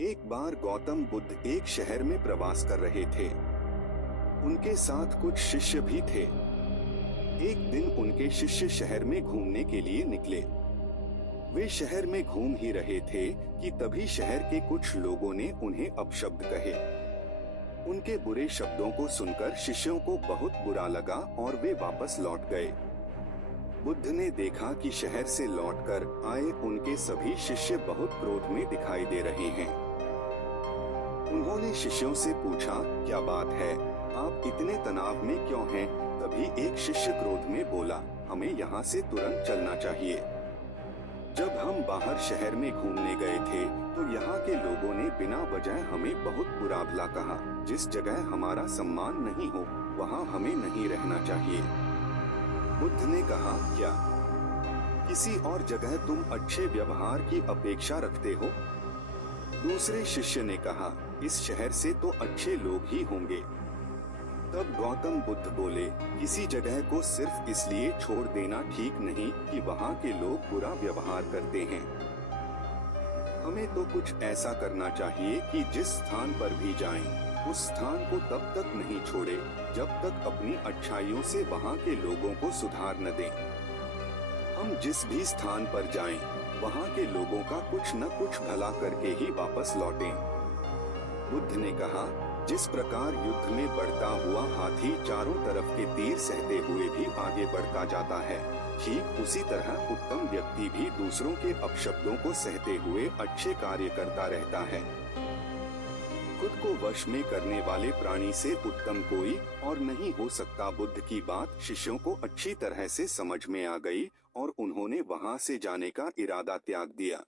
एक बार गौतम बुद्ध एक शहर में प्रवास कर रहे थे। उनके साथ कुछ शिष्य भी थे। एक दिन उनके शिष्य शहर में घूमने के लिए निकले। वे शहर में घूम ही रहे थे कि तभी शहर के कुछ लोगों ने उन्हें अपशब्द कहे। उनके बुरे शब्दों को सुनकर शिष्यों को बहुत बुरा लगा और वे वापस लौट गए। बुद्ध ने देखा कि शहर से लौटकर आए उनके सभी शिष्य बहुत क्रोध में दिखाई दे रहे हैं। उन्होंने शिष्यों से पूछा, क्या बात है, आप इतने तनाव में क्यों हैं? तभी एक शिष्य क्रोध में बोला, हमें यहाँ से तुरंत चलना चाहिए। जब हम बाहर शहर में घूमने गए थे तो यहाँ के लोगों ने बिना वजह हमें बहुत बुरा भला कहा। जिस जगह हमारा सम्मान नहीं हो वहाँ हमें नहीं रहना चाहिए। बुद्ध ने कहा, क्या किसी और जगह तुम अच्छे व्यवहार की अपेक्षा रखते हो? दूसरे शिष्य ने कहा, इस शहर से तो अच्छे लोग ही होंगे। तब गौतम बुद्ध बोले, किसी जगह को सिर्फ इसलिए छोड़ देना ठीक नहीं कि वहाँ के लोग बुरा व्यवहार करते हैं। हमें तो कुछ ऐसा करना चाहिए कि जिस स्थान पर भी जाएं, उस स्थान को तब तक नहीं छोड़े जब तक अपनी अच्छाइयों से वहाँ के लोगों को सुधार न दें। हम जिस भी स्थान पर जाएं, वहाँ के लोगों का कुछ न कुछ भला करके ही वापस लौटें। बुद्ध ने कहा, जिस प्रकार युद्ध में बढ़ता हुआ हाथी चारों तरफ के तीर सहते हुए भी आगे बढ़ता जाता है, ठीक उसी तरह उत्तम व्यक्ति भी दूसरों के अपशब्दों को सहते हुए अच्छे कार्य करता रहता है। खुद को वश में करने वाले प्राणी से उत्तम कोई और नहीं हो सकता। बुद्ध की बात शिष्यों को अच्छी तरह से समझ में आ गई और उन्होंने वहां से जाने का इरादा त्याग दिया।